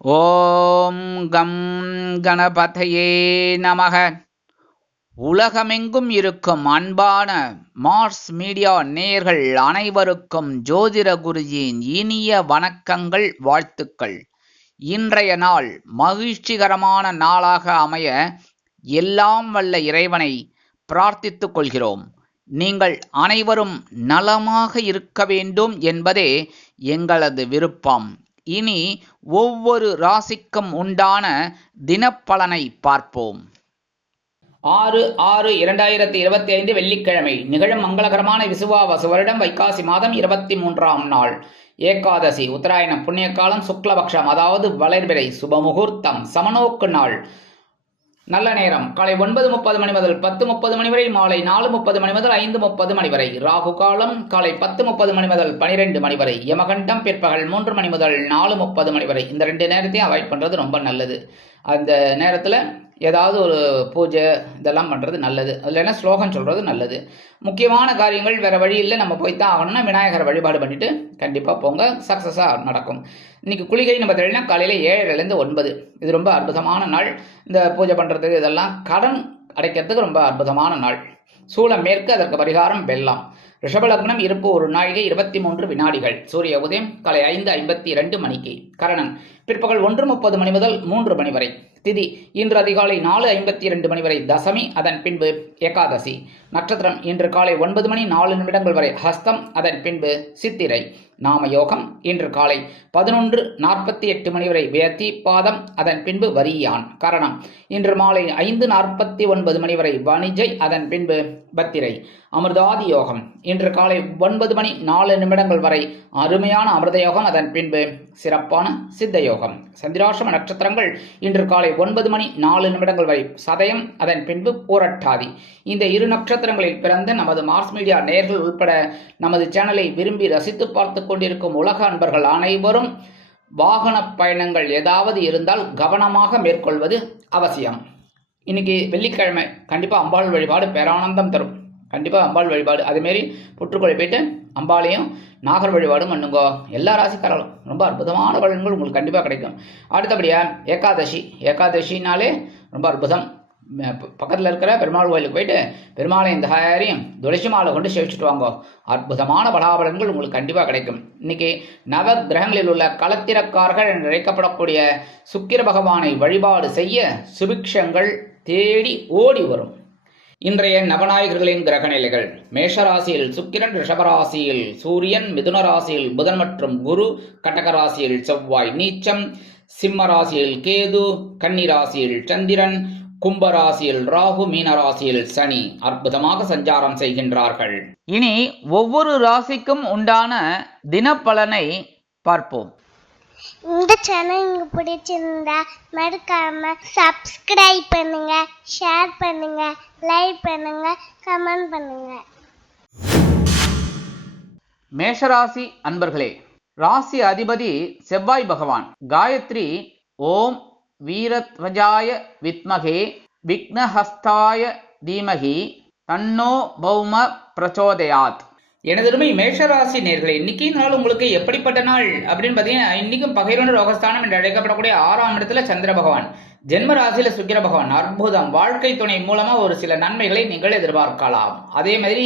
ஓம் come கணபதையே நமக. உலகமெங்கும் இருக்கும் அன்பான மார்ஸ் மீடியா நேயர்கள் அனைவருக்கும் ஜோதிட குருஜியின் இனிய வணக்கங்கள், வாழ்த்துக்கள். இன்றைய நாள் மகிழ்ச்சிகரமான நாளாக அமைய எல்லாம் வல்ல இறைவனை பிரார்த்தித்துக் கொள்கிறோம். நீங்கள் அனைவரும் நலமாக இருக்க வேண்டும் என்பதே எங்களது விருப்பம். இனி ஒவ்வொரு ராசிக்கும் உண்டான தினப்பலனை பார்ப்போம். 6/6/2025 வெள்ளிக்கிழமை நிகழும் மங்களகரமான விசுவாவசு வருடம் வைகாசி மாதம் 23ஆம் நாள் ஏகாதசி, உத்தராயணம், புண்ணிய காலம், சுக்லபக்ஷம், அதாவது வளர்பிறை, சுபமுகூர்த்தம், சமநோக்கு நாள். நல்ல நேரம் காலை 9:30 மணி முதல் 10:30 மணி வரை, மாலை 4:30 மணி முதல் 5:30 மணி வரை. ராகு காலம் காலை 10:30 மணி முதல் 12 மணி வரை. யமகண்டம் பிற்பகல் 3 மணி முதல் 4:30 மணி வரை. இந்த 2 நேரத்தையும் அவாய்ட் பண்ணுறது ரொம்ப நல்லது. அந்த நேரத்தில் ஏதாவது ஒரு பூஜை இதெல்லாம் பண்ணுறது நல்லது. அதில் என்ன ஸ்லோகம் சொல்கிறது நல்லது. முக்கியமான காரியங்கள் வேறு வழி இல்லை, நம்ம போய்த்தான் ஆகணும்னா விநாயகரை வழிபாடு பண்ணிவிட்டு கண்டிப்பாக போங்க, சக்ஸஸாக நடக்கும். இன்றைக்கி குளிகை நம்ம தெளினா காலையில் 7லேருந்து 9. இது ரொம்ப அற்புதமான நாள். இந்த பூஜை பண்ணுறதுக்கு இதெல்லாம் கடன் அடைக்கிறதுக்கு ரொம்ப அற்புதமான நாள். சூளம் மேற்கு, அதற்கு பரிகாரம் வெள்ளம். ரிஷபலக்னம், இருப்பு 1 நாழிகை 23 வினாடிகள். சூரிய உதயம் காலை 5:52 மணிக்கு. கரணன் பிற்பகல் 1:30 மணி முதல் 3 மணி வரை. திதி இன்று அதிகாலை 4:52 மணி வரை தசமி, அதன் பின்பு ஏகாதசி. நட்சத்திரம் இன்று காலை 9 மணி 4 நிமிடங்கள் வரை ஹஸ்தம், அதன் பின்பு சித்திரை. நாம யோகம் இன்று காலை 11:48 மணி வரை வேத்தி பாதம், அதன் பின்பு வரியான். கரணம் இன்று மாலை 5:49 மணி வரை வணிஜை, அதன் பின்பு பத்திரை. அமிர்தாதி யோகம் இன்று காலை 9 மணி 4 நிமிடங்கள் வரை அருமையான அமிர்த யோகம், அதன் பின்பு சிறப்பான சித்த யோகம். சந்திராசிரம நட்சத்திரங்கள் இன்று காலை 9 மணி 4 நிமிடங்கள் வரை சதயம், அதன் பின்பு பூரட்டாதி. இந்த 2 நட்சத்திரங்களில் பிறந்த நமது மார்ஸ் மீடியா நேயர்கள் உட்பட நமது சேனலை விரும்பி ரசித்து பார்த்து கொண்டிருக்கும் உலக அன்பர்கள் அனைவரும் வாகன பயணங்கள் ஏதாவது இருந்தால் கவனமாக மேற்கொள்வது அவசியம். இன்னைக்கு வெள்ளிக்கிழமை, கண்டிப்பாக அம்பாள் வழிபாடு பேரானந்தம் தரும். கண்டிப்பாக அம்பாள் வழிபாடு, அதேமாரி புற்றுக்கோளை போயிட்டு அம்பாளையும் நாகர் வழிபாடும் பண்ணுங்கோ. எல்லா ராசிக்காரர்களும் ரொம்ப அற்புதமான பலன்கள் உங்களுக்கு கண்டிப்பாக கிடைக்கும். அடுத்தபடியாக ஏகாதசினாலே ரொம்ப அற்புதம். பக்கத்தில் இருக்கிற பெருமாள் கோயிலுக்கு போயிட்டு பெருமாளை இந்த ஹாரியும் துளசி மாலை கொண்டு சேவிச்சுட்டு வாங்க. அற்புதமான பலாபலன்கள் உங்களுக்கு கண்டிப்பாக கிடைக்கும். இன்னைக்கு நவ கிரகங்களில் உள்ள களத்திரக்காரர்கள் என்று அழைக்கப்படக்கூடிய சுக்கிர பகவானை வழிபாடு செய்ய சுபிக்ஷங்கள் தேடி ஓடி வரும். இன்றைய நவநாயகர்களின் கிரக நிலைகள்: மேஷராசியில் சுக்கிரன், ரிஷபராசியில் சூரியன், மிதுன ராசியில் புதன் மற்றும் குரு, கடகராசியில் செவ்வாய் நீச்சம், சிம்ம ராசியில் கேது, கன்னி ராசியில் சந்திரன், கும்பராசியில் ராகு, மீனராசியில் சனி அற்புதமாக சஞ்சாரம் செய்கின்றார்கள். இனி ஒவ்வொரு ராசிக்கும் உண்டான தினப்பலனை பார்ப்போம். இந்த சேனல் உங்களுக்கு பிடிச்சிருந்தா மறக்காம சப்ஸ்கிரைப் பண்ணுங்க, ஷேர் பண்ணுங்க, லைக் பண்ணுங்க, கமெண்ட் பண்ணுங்க. மேஷராசி அன்பர்களே, ராசி அதிபதி செவ்வாய் பகவான். காயத்ரி ஓம் வீரத்வஜாய வித்மகே விக்னஹஸ்தாய தீமகி தன்னோ பௌம பிரச்சோதயாத். எனதருமை மேஷராசி நேர்களே, இன்னைக்கு நாள் உங்களுக்கு எப்படிப்பட்ட நாள் அப்படின்னு பார்த்தீங்கன்னா, இன்னைக்கும் பகைவன ரோகஸ்தானம் என்று அழைக்கப்படக்கூடிய 6ஆம் இடத்துல சந்திர பகவான், ஜென்ம ராசியில சுக்கிர பகவான். அற்புதம். வாழ்க்கை துணை மூலமா ஒரு சில நன்மைகளை நீங்கள் எதிர்பார்க்கலாம். அதே மாதிரி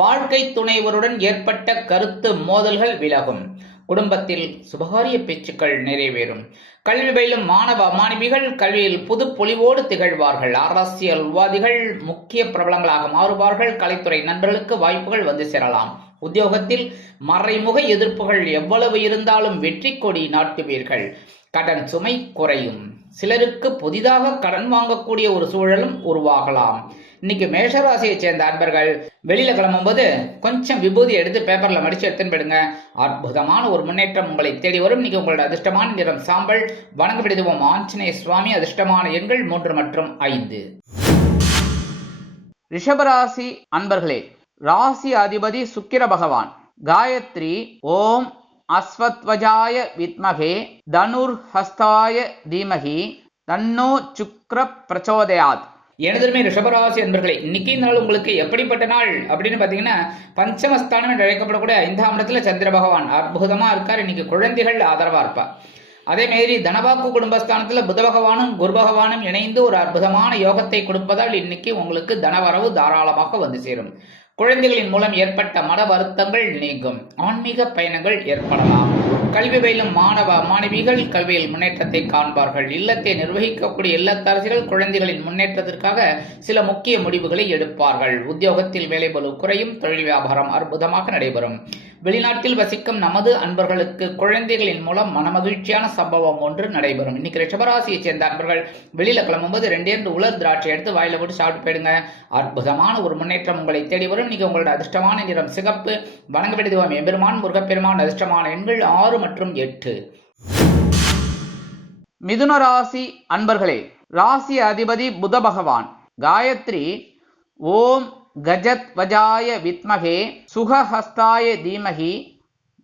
வாழ்க்கை துணைவருடன் ஏற்பட்ட கருத்து மோதல்கள் விலகும். குடும்பத்தில் சுபகாரிய பேச்சுக்கள் நிறைவேறும். கல்வி பயிலும் மாணவ மாணவிகள் கல்வியில் புது பொலிவோடு திகழ்வார்கள். அரசியல்வாதிகள் முக்கிய பிரபலங்களாக மாறுவார்கள். கலைத்துறை நண்பர்களுக்கு வாய்ப்புகள் வந்து சேரலாம். உத்தியோகத்தில் மறைமுக எதிர்ப்புகள் எவ்வளவு இருந்தாலும் வெற்றி கொடி நாட்டுவீர்கள். கடன் சுமை குறையும். சிலருக்கு புதிதாக கடன் வாங்கக்கூடிய ஒரு சூழலும் உருவாகலாம். இன்னைக்கு மேஷராசியை சேர்ந்த அன்பர்கள் வெளியில கிளம்பும்போது கொஞ்சம் விபூதி எடுத்து பேப்பர்ல மடிச்சு எடுத்துன்னு போயிடுங்க. அற்புதமான ஒரு முன்னேற்றம் உங்களை தேடி வரும். இன்னைக்கு உங்களோட அதிர்ஷ்டமான நிறம் சாம்பல். வணங்க விடுவோம் ஆஞ்சநேய சுவாமி. அதிர்ஷ்டமான எண்கள் 3 மற்றும் 5. ரிஷபராசி அன்பர்களே, ராசி அதிபதி சுக்கிர பகவான். காயத்ரி ஓம் அஸ்வத்வஜாய வித்மகே தனுர்ஹஸ்தாய தீமகி தன்னோ சுக்ர பிரச்சோதயாத். எனதுமே ரிஷபராசி என்பர்களே, இன்னைக்கு நாள் உங்களுக்கு எப்படிப்பட்ட நாள் அப்படின்னு பார்த்தீங்கன்னா, பஞ்சமஸ்தானம் என்று அழைக்கப்படக்கூடிய 5ஆம் இடத்துல சந்திர பகவான் அற்புதமா இருக்கார். இன்னைக்கு குழந்தைகள் ஆதரவா இருப்பா. அதேமாரி தனவாக்கு குடும்பஸ்தானத்துல புத பகவானும் குரு பகவானும் இணைந்து ஒரு அற்புதமான யோகத்தை கொடுப்பதால் இன்னைக்கு உங்களுக்கு தனவரவு தாராளமாக வந்து சேரும். குழந்தைகளின் மூலம் ஏற்பட்ட மன வருத்தங்கள் நீங்கும். ஆன்மீக பயணங்கள் ஏற்படலாம். கல்வி பயிலும் மாணவ மாணவிகள் கல்வியில் முன்னேற்றத்தை காண்பார்கள். இல்லத்தை நிர்வகிக்கக்கூடிய இல்லத்தரசிகள் குழந்தைகளின் முன்னேற்றத்திற்காக சில முக்கிய முடிவுகளை எடுப்பார்கள். உத்தியோகத்தில் வேலைபளு குறையும். தொழில் வியாபாரம் அற்புதமாக நடைபெறும். வெளிநாட்டில் வசிக்கும் நமது அன்பர்களுக்கு குழந்தைகளின் மூலம் மனமகிழ்ச்சியான சம்பவம் ஒன்று நடைபெறும். இன்னைக்கு ரிஷபராசியை சேர்ந்த அன்பர்கள் வெளியில கிளம்பும்போது 2 உலர் திராட்சை எடுத்து வாயில போட்டு சாப்பிட்டு போயிடுங்க. அற்புதமான ஒரு முன்னேற்றம் உங்களை தேடி வரும். இன்னைக்கு உங்களோட அதிர்ஷ்டமான நிறம் சிகப்பு. வணங்க வேண்டியது எம்பெருமான் முருகப்பெருமான். அதிர்ஷ்டமான எண்கள் 6 மற்றும் 8. மிதுன ராசி அன்பர்களே, ராசி அதிபதி புத பகவான். காயத்ரி ஓம் கஜத் வஜாய வித்மகே சுகஹஸ்தாய தீமகி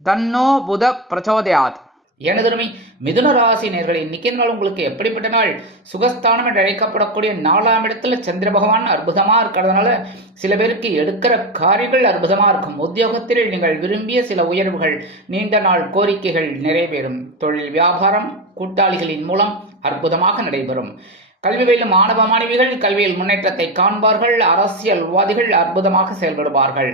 தன்னோ புத பிரச்சோதயாத். எனதருமை மிதுன ராசி நேயர்களே, இன்னைக்கு நாள் உங்களுக்கு எப்படிப்பட்ட நாள்? சுகஸ்தானம் என்று அழைக்கப்படக்கூடிய 4ஆம் இடத்துல சந்திர பகவான் அற்புதமா இருக்கிறதுனால சில பேருக்கு எடுக்கிற காரியங்கள் அற்புதமா இருக்கும். உத்தியோகத்தில் நீங்கள் விரும்பிய சில உயர்வுகள், நீண்ட நாள் கோரிக்கைகள் நிறைவேறும். தொழில் வியாபாரம் கூட்டாளிகளின் மூலம் அற்புதமாக நடைபெறும். கல்வி பயிலும் மாணவ மாணவிகள் கல்வியில் முன்னேற்றத்தை காண்பார்கள். அரசியல்வாதிகள் அற்புதமாக செயல்படுவார்கள்.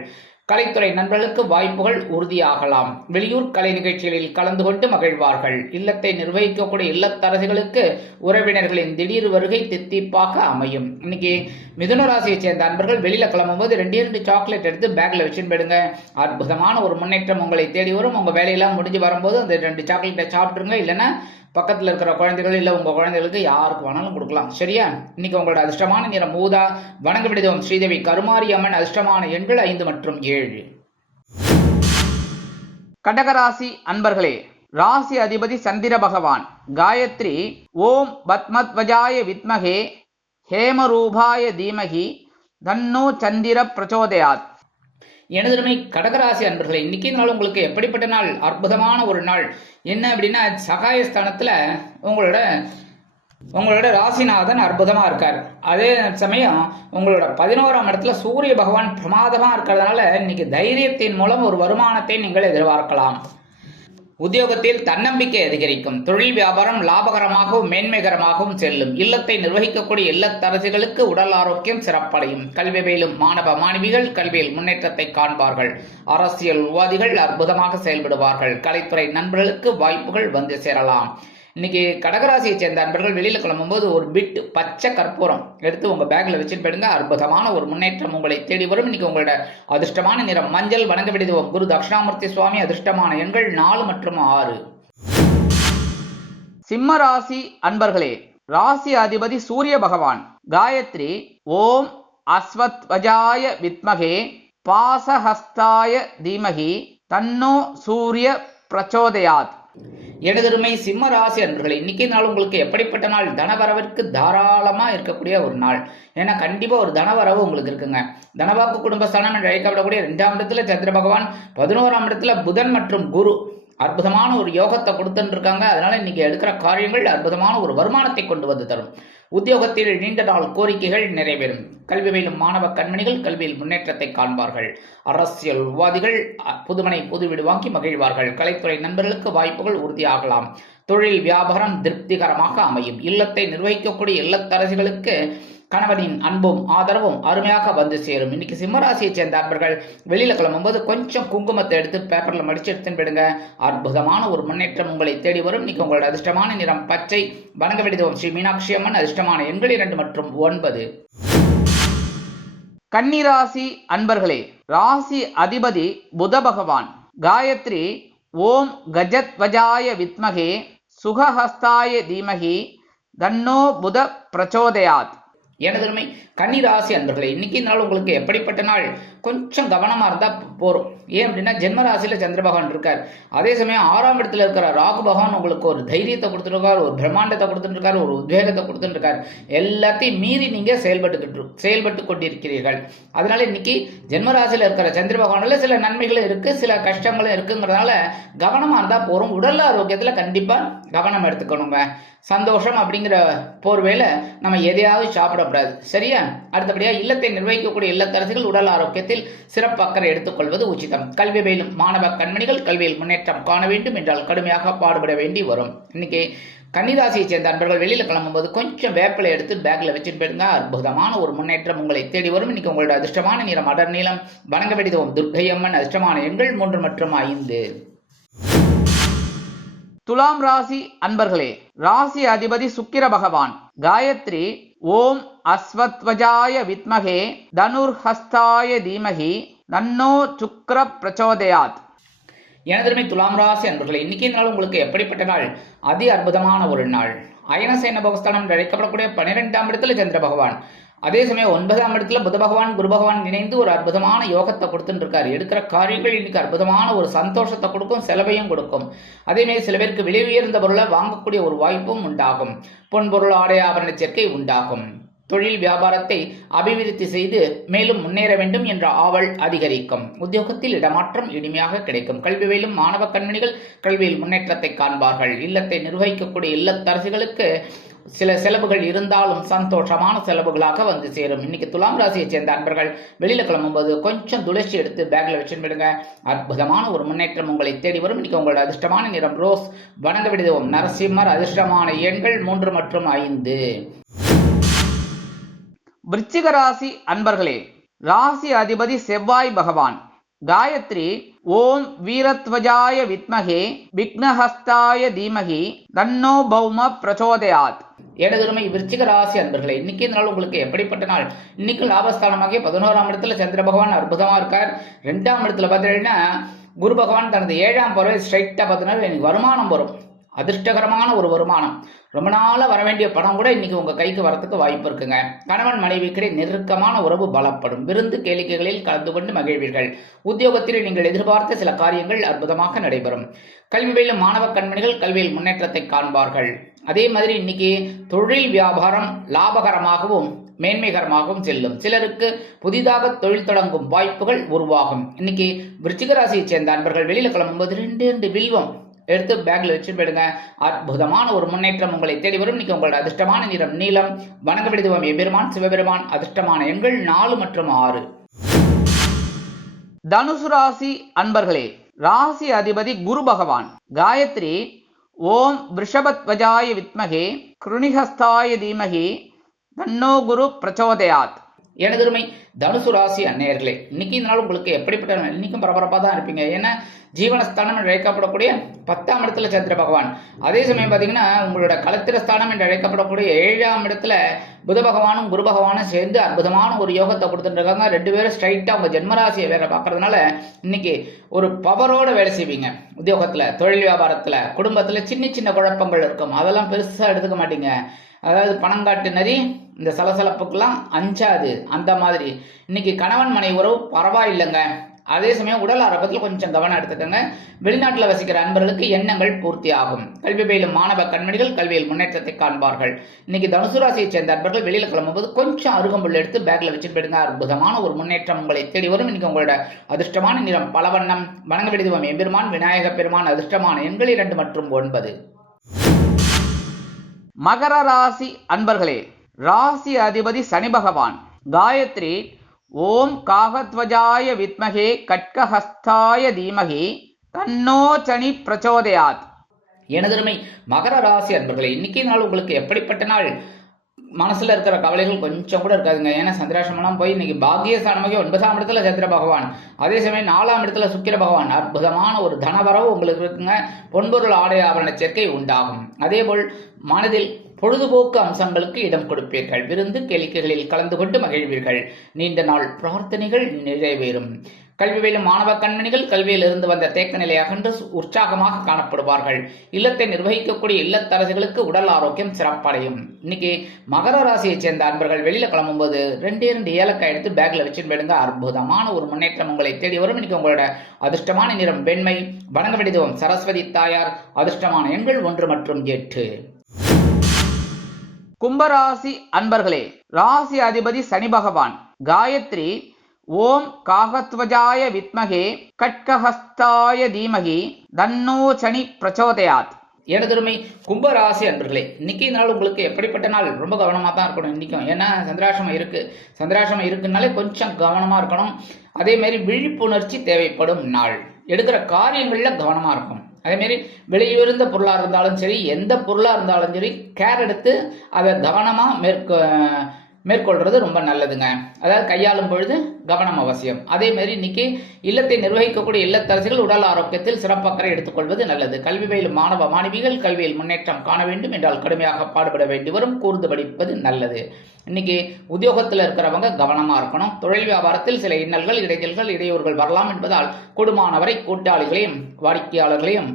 கலைத்துறை நண்பர்களுக்கு வாய்ப்புகள் உறுதியாகலாம். வெளியூர் கலை நிகழ்ச்சிகளில் கலந்து கொண்டு மகிழ்வார்கள். இல்லத்தை நிர்வகிக்கக்கூடிய இல்லத்தரசிகளுக்கு உறவினர்களின் திடீர் வருகை தித்திப்பாக அமையும். இன்னைக்கு மிதுன ராசியை சேர்ந்த அன்பர்கள் வெளியில கிளம்பும்போது 2 சாக்லேட் எடுத்து பேக்ல வச்சுன்னு போயிடுங்க. அற்புதமான ஒரு முன்னேற்றம் உங்களை தேடி வரும். உங்க வேலையெல்லாம் முடிஞ்சு வரும்போது அந்த 2 சாக்லேட்டை சாப்பிட்டுருங்க. இல்லைன்னா பக்கத்தில் இருக்கிற குழந்தைகள் இல்லை உங்கள் குழந்தைகளுக்கு யாருக்கு வேணாலும் கொடுக்கலாம். சரியா? இன்னைக்கு உங்களோட அதிர்ஷ்டமான நிறம் ஊதா. வணங்க விடுதோம் ஸ்ரீதேவி கருமாரி அம்மன். அதிர்ஷ்டமான எண்கள் 5 மற்றும் 7. கடகராசி அன்பர்களே, ராசி அதிபதி சந்திர பகவான். காயத்ரி ஓம் பத்மத்வஜாய வித்மகே ஹேமரூபாய தீமகி தன்னோ சந்திர பிரச்சோதயாத். எனதுமை கடகராசி அன்பர்களே, இன்னைக்கு நாள் உங்களுக்கு எப்படிப்பட்ட நாள்? அற்புதமான ஒரு நாள். என்ன அப்படின்னா, சகாயஸ்தானத்துல உங்களோட ராசிநாதன் அற்புதமா இருக்கார். அதே சமயம் உங்களோட 11ஆம் இடத்துல சூரிய பகவான் பிரமாதமா இருக்கிறதுனால இன்னைக்கு தைரியத்தின் மூலம் ஒரு வருமானத்தை நீங்கள் எதிர்பார்க்கலாம். உத்தியோகத்தில் தன்னம்பிக்கை அதிகரிக்கும். தொழில் வியாபாரம் லாபகரமாகவும் மேன்மைகரமாகவும் செல்லும். இல்லத்தை நிர்வகிக்கக்கூடிய இல்லத்தரசிகளுக்கு உடல் ஆரோக்கியம் சிறப்படையும். கல்வி பயிலும் மாணவ மாணவிகள் கல்வியில் முன்னேற்றத்தை காண்பார்கள். அரசியல்வாதிகள் அற்புதமாக செயல்படுவார்கள். கலைத்துறை நண்பர்களுக்கு வாய்ப்புகள் வந்து சேரலாம். இன்னைக்கு கடகராசியை சேர்ந்த அன்பர்கள் வெளியில கிளம்பும்போது ஒரு பிட் பச்சை கற்பூரம் எடுத்து உங்க பேக்ல வச்சுட்டு போயிடுங்க. அற்புதமான ஒரு முன்னேற்றம் உங்களை தேடி வரும். இன்னைக்கு உங்களோட அதிர்ஷ்டமான நிறம் மஞ்சள். வணங்க விடுவோம் குரு தட்சிணாமூர்த்தி சுவாமி. அதிர்ஷ்டமான எண்கள் 4 மற்றும் 6. சிம்ம ராசி அன்பர்களே, ராசி அதிபதி சூரிய பகவான். காயத்ரி ஓம் அஸ்வத் வஜாய வித்மகே பாசஹஸ்தாய தீமகி தன்னோ சூரிய பிரச்சோதயாத். எனதருமை சிம்ம ராசி அன்பர்களே, இன்னைக்கு நாள் உங்களுக்கு எப்படிப்பட்ட நாள்? தனவரவிற்கு தாராளமா இருக்கக்கூடிய ஒரு நாள். ஏன்னா கண்டிப்பா ஒரு தனவரவு உங்களுக்கு இருக்குங்க. தனவாக்கு குடும்பஸ்தானம் என்று அழைக்கப்படக்கூடிய 2ஆம் இடத்துல சந்திர பகவான், 11ஆம் இடத்துல புதன் மற்றும் குரு அற்புதமான ஒரு யோகத்தை கொடுத்துட்டு இருக்காங்க. அதனால இன்னைக்கு எடுக்கிற காரியங்கள் அற்புதமான ஒரு வருமானத்தை கொண்டு வந்து தரும். உத்தியோகத்தில் நீண்ட நாள் கோரிக்கைகள் நிறைவேறும். கல்வி பயிலும் மாணவ கண்மணிகள் கல்வியில் முன்னேற்றத்தை காண்பார்கள். அரசியல்வாதிகள் புதுமனை புது வீடு வாங்கி மகிழ்வார்கள். கலைத்துறை நண்பர்களுக்கு வாய்ப்புகள் உறுதியாகலாம். தொழில் வியாபாரம் திருப்திகரமாக அமையும். இல்லத்தை நிர்வகிக்கக்கூடிய இல்லத்தரசிகளுக்கு கணவனின் அன்பும் ஆதரவும் அருமையாக வந்து சேரும். இன்னைக்கு சிம்மராசியை சேர்ந்த அன்பர்கள் வெளியில கிளம்பும்போது கொஞ்சம் குங்குமத்தை எடுத்து பேப்பர்ல மடிச்சு எடுத்துன்னு போயிடுங்க. அற்புதமான ஒரு முன்னேற்றம் உங்களை தேடி வரும். இன்னைக்கு உங்களோட அதிர்ஷ்டமான நிறம் பச்சை. வணங்க விடுவோம் ஸ்ரீ மீனாட்சி அம்மன். அதிர்ஷ்டமான எண்கள் 2 மற்றும் 9. கன்னிராசி அன்பர்களே, ராசி அதிபதி புத பகவான். காயத்ரி ஓம் கஜத் வஜாய வித்மகே சுகஹஸ்தாய தீமகி தன்னோ புத பிரச்சோதயாத். எனதருமை கன்னிராசி அன்பர்களே, இன்னைக்கு நாள் உங்களுக்கு எப்படிப்பட்ட நாள்? கொஞ்சம் கவனமா இருந்தா போறோம். ஏன் அப்படின்னா ஜென்ம ராசியில சந்திர பகவான் இருக்கார். அதே சமயம் 6ஆம் இடத்துல இருக்கிற ராகு பகவான் உங்களுக்கு ஒரு தைரியத்தை கொடுத்துருக்கார், ஒரு பிரம்மாண்டத்தை கொடுத்துருக்கார், ஒரு உத்வேகத்தை கொடுத்துருக்கார். எல்லாத்தையும் மீறி நீங்க செயல்பட்டு கொண்டிருக்கிறீர்கள். அதனால இன்னைக்கு ஜென்ம ராசியில இருக்கிற சந்திர பகவான்ல சில நன்மைகளும் இருக்கு, சில கஷ்டங்களும் இருக்குங்கிறதுனால கவனமா இருந்தா போறோம். உடல் ஆரோக்கியத்துல கண்டிப்பா கவனம் எடுத்துக்கணுங்க. சந்தோஷம் அப்படிங்கிற போர்வேல நம்ம எதையாவது சாப்பிடக்கூடாது. சரியா? அடுத்தபடியா இல்லத்தை நிர்வகிக்கக்கூடிய இல்லத்தரசிகள் உடல் ஆரோக்கியத்தை ஆரோக்கியத்தில் சிறப்பு அக்கறை எடுத்துக்கொள்வது உச்சிதம். கல்வி பயிலும் மாணவ கண்மணிகள் கல்வியில் முன்னேற்றம் காண வேண்டும் என்றால் கடுமையாக பாடுபட வேண்டி வரும். இன்னைக்கு கன்னிராசியை சேர்ந்த அன்பர்கள் வெளியில கிளம்பும்போது கொஞ்சம் வேப்பிலை எடுத்து பேக்ல வச்சுட்டு போயிருங்க. அற்புதமான ஒரு முன்னேற்றம் உங்களை தேடி வரும். இன்னைக்கு உங்களோட அதிர்ஷ்டமான நிறம் அடர் நீளம். வணங்க வேண்டியது துர்க்கையம்மன். அதிர்ஷ்டமான எண்கள் 3 மற்றும் 5. துலாம் ராசி அன்பர்களே, ராசி அதிபதி சுக்கிர பகவான். காயத்ரி ஓம் அஸ்வத்வஜாய வித்மகே தனுர்ஹஸ்தாய தீமகி தன்னோ சுக்ர பிரச்சோதயாத். எனதருமை துலாம் ராசி அன்பர்களே, இன்னைக்கு நாள் உங்களுக்கு எப்படிப்பட்ட நாள்? அதி அற்புதமான ஒரு நாள். அயனசேன போகஸ்தானம் என்று அழைக்கப்படக்கூடிய 12ஆம் இடத்துல சந்திர பகவான், அதே சமயம் 9ஆம் இடத்துல புத பகவான் குரு பகவான் இணைந்து ஒரு அற்புதமான யோகத்தை கொடுத்துட்டு இருக்காரு. எடுக்கிற காரியங்கள் இன்னைக்கு அற்புதமான ஒரு சந்தோஷத்தை கொடுக்கும், செலவையும் கொடுக்கும். அதேமாதிரி சில பேருக்கு விலை உயர்ந்த பொருளை வாங்கக்கூடிய ஒரு வாய்ப்பும் உண்டாகும். பொன்பொருள் ஆடை ஆபரண சேர்க்கை உண்டாகும். தொழில் வியாபாரத்தை அபிவிருத்தி செய்து மேலும் முன்னேற வேண்டும் என்ற ஆவல் அதிகரிக்கும். உத்தியோகத்தில் இடமாற்றம் இனிமையாக கிடைக்கும். கல்வி பயிலும் மாணவ கண்மணிகள் கல்வியில் முன்னேற்றத்தை காண்பார்கள். இல்லத்தை நிர்வகிக்கக்கூடிய இல்லத்தரசிகளுக்கு சில செலவுகள் இருந்தாலும் சந்தோஷமான செலவுகளாக வந்து சேரும். இன்னைக்கு துலாம் ராசியை சேர்ந்த அன்பர்கள் வெளியில கிளம்பும்போது கொஞ்சம் துளசி எடுத்து பேக்ல வச்சுட்டு விடுங்க. அற்புதமான ஒரு முன்னேற்றம் உங்களை தேடி வரும். இன்னைக்கு உங்களோட அதிர்ஷ்டமான நிறம் ரோஸ். வணங்க விடுவோம் நரசிம்மர். அதிர்ஷ்டமான எண்கள் 3 மற்றும் 5. விருச்சிக ராசி அன்பர்களே, ராசி அதிபதி செவ்வாய் பகவான். காயத்ரி ஓம் வீரத்வஜாய வித்மகே விக்னஹஸ்தாய தீமகி தன்னோ பௌம பிரச்சோதயாத். எனதுரிமை விருச்சிக ராசி அன்பர்களே, இன்னைக்கு இந்த நாள் உங்களுக்கு எப்படிப்பட்ட நாள்? இன்னைக்கு லாபஸ்தானமாகிய 11ஆம் இடத்துல சந்திர பகவான் அற்புதமா இருக்கார். 2ஆம் இடத்துல பார்த்தீங்கன்னா குரு பகவான் தனது 7ஆம் பார்வை ஸ்ட்ரைட்டா பார்த்தீங்கன்னா எனக்கு வருமானம் வரும். அதிர்ஷ்டகரமான ஒரு வருமானம். ரொம்ப நாள வர வேண்டிய பணம் கூட இன்னைக்கு உங்க கைக்கு வரத்துக்கு வாய்ப்பு இருக்குங்க. கணவன் மனைவிக்கிடையே நெருக்கமான உறவு பலப்படும். விருந்து கேளிக்கைகளில் கலந்து கொண்டு மகிழ்வீர்கள். உத்தியோகத்தில் நீங்கள் எதிர்பார்த்த சில காரியங்கள் அற்புதமாக நடைபெறும். கல்வி பயிலும் மாணவ கண்மணிகள் கல்வியில் முன்னேற்றத்தை காண்பார்கள். அதே மாதிரி இன்னைக்கு தொழில் வியாபாரம் லாபகரமாகவும் மேன்மைகரமாகவும் செல்லும். சிலருக்கு புதிதாக தொழில் தொடங்கும் வாய்ப்புகள் உருவாகும். இன்னைக்கு விருச்சிக ராசியை சேர்ந்த அன்பர்கள் வெளியில கிளம்பும்போது 2 வில்வம் எடுத்து பேக்ல வச்சு போயிடுங்க. அற்புதமான ஒரு முன்னேற்றம் உங்களை தேடி வரும். இன்னைக்கு உங்களோட அதிர்ஷ்டமான நிறம் நீலம். வணங்க விடுவோம் எம்பெருமான் சிவபெருமான். அதிர்ஷ்டமான எண்கள் 4 மற்றும் 6. தனுசு ராசி அன்பர்களே, ராசி அதிபதி குரு பகவான். காயத்ரி ஓம் விஷபத்வஜாய வித்மகே கிருணிஹஸ்தாய தீமகி தன்னோ குரு பிரச்சோதயாத். எனதுரிமை தனுசு ராசி அன்னையர்களே, இன்னைக்கு இந்த நாள் உங்களுக்கு எப்படிப்பட்ட இன்னைக்கும் பரபரப்பாக தான் இருப்பீங்க. ஏன்னா ஜீவனஸ்தானம் என்று அழைக்கப்படக்கூடிய 10ஆம் இடத்துல சந்திர பகவான், அதே சமயம் பார்த்தீங்கன்னா உங்களோட களத்திரஸ்தானம் என்று அழைக்கப்படக்கூடிய 7ஆம் இடத்துல புத பகவானும் குரு பகவானும் சேர்ந்து அற்புதமான ஒரு யோகத்தை கொடுத்துட்டு இருக்காங்க. 2 பேரும் ஸ்ட்ரைட்டா உங்க ஜென்மராசியை வேற பார்க்கறதுனால இன்னைக்கு ஒரு பவரோட வேலை செய்வீங்க. உத்தியோகத்துல, தொழில் வியாபாரத்துல, குடும்பத்துல சின்ன சின்ன குழப்பங்கள் இருக்கும். அதெல்லாம் பெருசா எடுத்துக்க மாட்டீங்க. அதாவது பணங்காட்டு நரி இந்த சலசலப்புக்கெல்லாம் அஞ்சாது. அந்த மாதிரி இன்னைக்கு கணவன் மனைவி உறவு பரவாயில்லைங்க. அதே சமயம் உடல் ஆரோக்கியத்தில் கொஞ்சம் கவனம் எடுத்துக்கோங்க. வெளிநாட்டில் வசிக்கிற அன்பர்களுக்கு எண்ணங்கள் பூர்த்தி ஆகும். கல்வி பயிலும் மாணவ கண்மணிகள் கல்வியில் முன்னேற்றத்தை காண்பார்கள். இன்னைக்கு தனுசு ராசியை சேர்ந்த அன்பர்கள் வெளியில கிளம்பும்போது கொஞ்சம் அருகம்புல் எடுத்து பேக்ல வச்சுட்டு போயிடுங்க. அற்புதமான ஒரு முன்னேற்றம் உங்களை தேடி வரும். இன்னைக்கு உங்களோட அதிர்ஷ்டமான நிறம் பலவண்ணம். வணங்க விடுவோம் எம்பெருமான் விநாயக பெருமான். அதிர்ஷ்டமான எண்கள் 2 மற்றும் 9. மகர ராசி அன்பர்களே, ராசி அதிபதி சனி பகவான். காயத்ரி ஓம் காகத்வஜாய வித்மகே கட்கஹஸ்தாய தீமகி தன்னோ சனி பிரச்சோதயாத். எனதருமை மகர ராசி அன்பர்களே, இன்னைக்கு நாள் உங்களுக்கு எப்படிப்பட்ட நாள்? மனசுல இருக்கிற கவலைகள் கொஞ்சம் கூட இருக்காதுங்க. ஏன்னா சந்திராசிரமெல்லாம் போய் இன்னைக்கு பாக்கியஸ்தானமாக 9ஆம் இடத்துல சந்திர பகவான், அதே சமயம் 4ஆம் இடத்துல சுக்கிர பகவான். அற்புதமான ஒரு தனவரவு உங்களுக்கு இருக்குங்க. பொன்பொருள் ஆடை ஆபரண சேர்க்கை உண்டாகும். அதேபோல் மனதில் பொழுதுபோக்கு அம்சங்களுக்கு இடம் கொடுப்பீர்கள். விருந்து கேளிக்கைகளில் கலந்து கொண்டு மகிழ்வீர்கள். நீண்ட நாள் பிரார்த்தனைகள் நிறைவேறும். கல்வி பயிலும் மாணவ கண்மணிகள் கல்வியில் இருந்து வந்த தேக்க நிலை அகன்று உற்சாகமாக காணப்படுவார்கள். இல்லத்தை நிர்வகிக்கக்கூடிய இல்லத்தரசிகளுக்கு உடல் ஆரோக்கியம் சிறப்படையும். இன்னைக்கு மகர ராசியை சேர்ந்த அன்பர்கள் வெளியில கிளம்பும்போது 2 ஏலக்காய் எடுத்து பேக்ல வச்சுட்டு போயிடுங்க. அற்புதமான ஒரு முன்னேற்றம் உங்களை தேடி வரும். இன்னைக்கு உங்களோட அதிர்ஷ்டமான நிறம் வெண்மை. வணங்க விடுவோம் சரஸ்வதி தாயார். அதிர்ஷ்டமான எண்கள் 1 மற்றும் 8. கும்பராசி அன்பர்களே, ராசி அதிபதி சனி பகவான். காயத்ரி ஓம் காகத்வஜாய வித்மகே கட்கஹஸ்தாய தீமகி தன்னோ சனி பிரச்சோதயாத். எனதருமை கும்பராசி அன்பர்களே, இன்னைக்கு நாள் உங்களுக்கு எப்படிப்பட்ட நாள்? ரொம்ப கவனமாக தான் இருக்கணும் இன்றைக்கும். ஏன்னா சந்திராசிரமம் இருக்குனாலே கொஞ்சம் கவனமாக இருக்கணும். அதேமாரி விழிப்புணர்ச்சி தேவைப்படும் நாள். எடுக்கிற காரியங்களில் கவனமாக இருக்கும். அதேமாரி விலையுயர்ந்த பொருளாக இருந்தாலும் சரி, எந்த பொருளாக இருந்தாலும் சரி, கேர் எடுத்து அதை கவனமாக மேற்கொள்றது ரொம்ப நல்லதுங்க. அதாவது கையாளும் பொழுது கவனம் அவசியம். அதே மாதிரி இன்னைக்கு இல்லத்தை நிர்வகிக்கக்கூடிய இல்லத்தரசிகள் உடல் ஆரோக்கியத்தில் சிறப்பக்கறை எடுத்துக்கொள்வது நல்லது. கல்வி பயிலும் மாணவ மாணவிகள் கல்வியில் முன்னேற்றம் காண வேண்டும் என்றால் கடுமையாக பாடுபட வேண்டி வரும். கூர்ந்து படிப்பது நல்லது. இன்னைக்கு உத்தியோகத்தில் இருக்கிறவங்க கவனமா இருக்கணும். தொழில் வியாபாரத்தில் சில இன்னல்கள், இடைஞ்சல்கள், இடையூறுகள் வரலாம் என்பதால் கூடுமானவரை கூட்டாளிகளையும் வாடிக்கையாளர்களையும்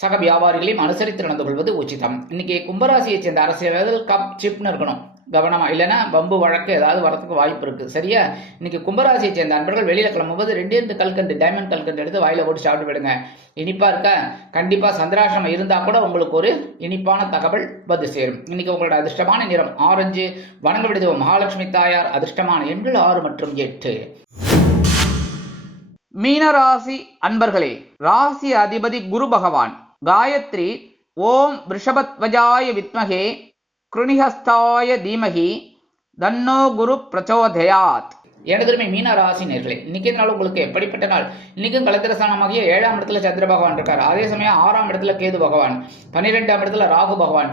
சக வியாபாரிகளையும் அனுசரித்து நடந்து கொள்வது உச்சிதம். இன்னைக்கு கும்பராசியை சேர்ந்த அரசியல் கப் சிப்னு இருக்கணும். கவனமா, இல்லைன்னா வம்பு வழக்கு ஏதாவது வரதுக்கு வாய்ப்பு இருக்கு. சரியா? இன்னைக்கு கும்பராசியை சேர்ந்த அன்பர்கள் வெளியில கிளம்பும்போது 2 கல்கண்டு, டைமண்ட் கல்கண்டு எடுத்து வாயில போட்டு சாப்பிட்டு விடுங்க. இனிப்பா இருக்க. கண்டிப்பா சந்திராசிரமம் இருந்தா கூட உங்களுக்கு ஒரு இனிப்பான தகவல் வந்து சேரும். இன்னைக்கு உங்களோட அதிர்ஷ்டமான நிறம் ஆரஞ்சு. வணங்க விடுதோ மகாலட்சுமி தாயார். அதிர்ஷ்டமான எண்கள் 6 மற்றும் 8. மீனராசி அன்பர்களே, ராசி அதிபதி குரு பகவான். காயத்ரி ஓம் ரிஷபத்வஜாய வித்மகே கிருணிஹஸ்தாய தீமகி தன்னோ குரு பிரச்சோதயாத். எனதுமே மீன ராசி நேர்களே, இன்னைக்கு நாள் உங்களுக்கு எப்படிப்பட்ட நாள்? இன்னைக்கும் கலத்திரஸ்தானமாகிய 7ஆம் இடத்துல சந்திர பகவான் இருக்கார். அதே சமயம் 6ஆம் இடத்துல கேது பகவான், 12ஆம் இடத்துல ராகு பகவான்.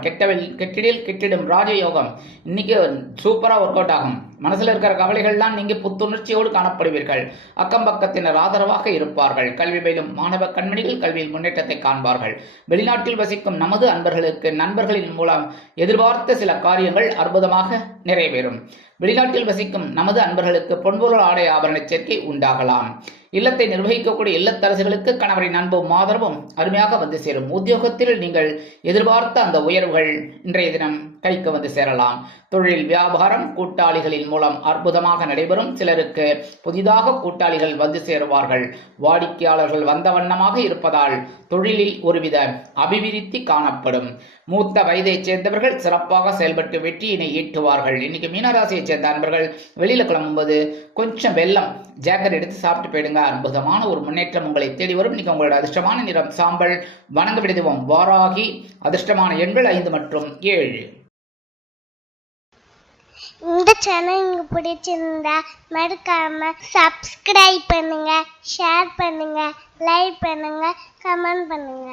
கெட்டிடும் ராஜயோகம். இன்னைக்கு சூப்பரா ஒர்க் அவுட் ஆகும். மனசுல இருக்கிற கவலைகள்லாம் நீங்க புத்துணர்ச்சியோடு காணப்படுவீர்கள். அக்கம் பக்கத்தினர் ஆதரவாக இருப்பார்கள். கல்வி பயிலும் மாணவ கண்மணிகள் கல்வியில் முன்னேற்றத்தை காண்பார்கள். வெளிநாட்டில் வசிக்கும் நமது அன்பர்களுக்கு நண்பர்களின் மூலம் எதிர்பார்த்த சில காரியங்கள் அற்புதமாக நிறைவேறும். வெளிநாட்டில் வசிக்கும் நமது அன்பர்களுக்கு பொன்பொருள் ஆடை ஆபரண சேர்க்கை உண்டாகலாம். இல்லத்தை நிர்வகிக்கக்கூடிய இல்லத்தரசுகளுக்கு கணவரின் அன்பும் ஆதரவும் அருமையாக வந்து சேரும். உத்தியோகத்தில் நீங்கள் எதிர்பார்த்த அந்த உயர்வுகள் இன்றைய தினம் கைக்கு வந்து சேரலாம். தொழில் வியாபாரம் கூட்டாளிகளின் மூலம் அற்புதமாக நடைபெறும். சிலருக்கு புதிதாக கூட்டாளிகள் வந்து சேருவார்கள். வாடிக்கையாளர்கள் வந்த வண்ணமாக இருப்பதால் தொழிலில் ஒருவித அபிவிருத்தி காணப்படும். மூத்த வயதைச் சேர்ந்தவர்கள் சிறப்பாக செயல்பட்டு வெற்றியினை ஈட்டுவார்கள். இன்னைக்கு மீனராசியை சேர்ந்த அன்பர்கள் வெளியில கிளம்பும்போது கொஞ்சம் வெல்லம் ஜாக்கெட் எடுத்து சாப்பிட்டு போயிடுங்க. அற்புதமான ஒரு முன்னேற்றம் உங்களை தேடி வரும். இன்னைக்கு உங்களோட அதிர்ஷ்டமான நிறம் சாம்பல். வணங்க விடுவோம் வாராகி. அதிர்ஷ்டமான எண்கள் 5 மற்றும் 7. இந்த சேனல் உங்களுக்கு பிடிச்சிருந்தா மறக்காம சப்ஸ்கிரைப் பண்ணுங்க, ஷேர் பண்ணுங்க, லைக் பண்ணுங்க, கமெண்ட் பண்ணுங்க.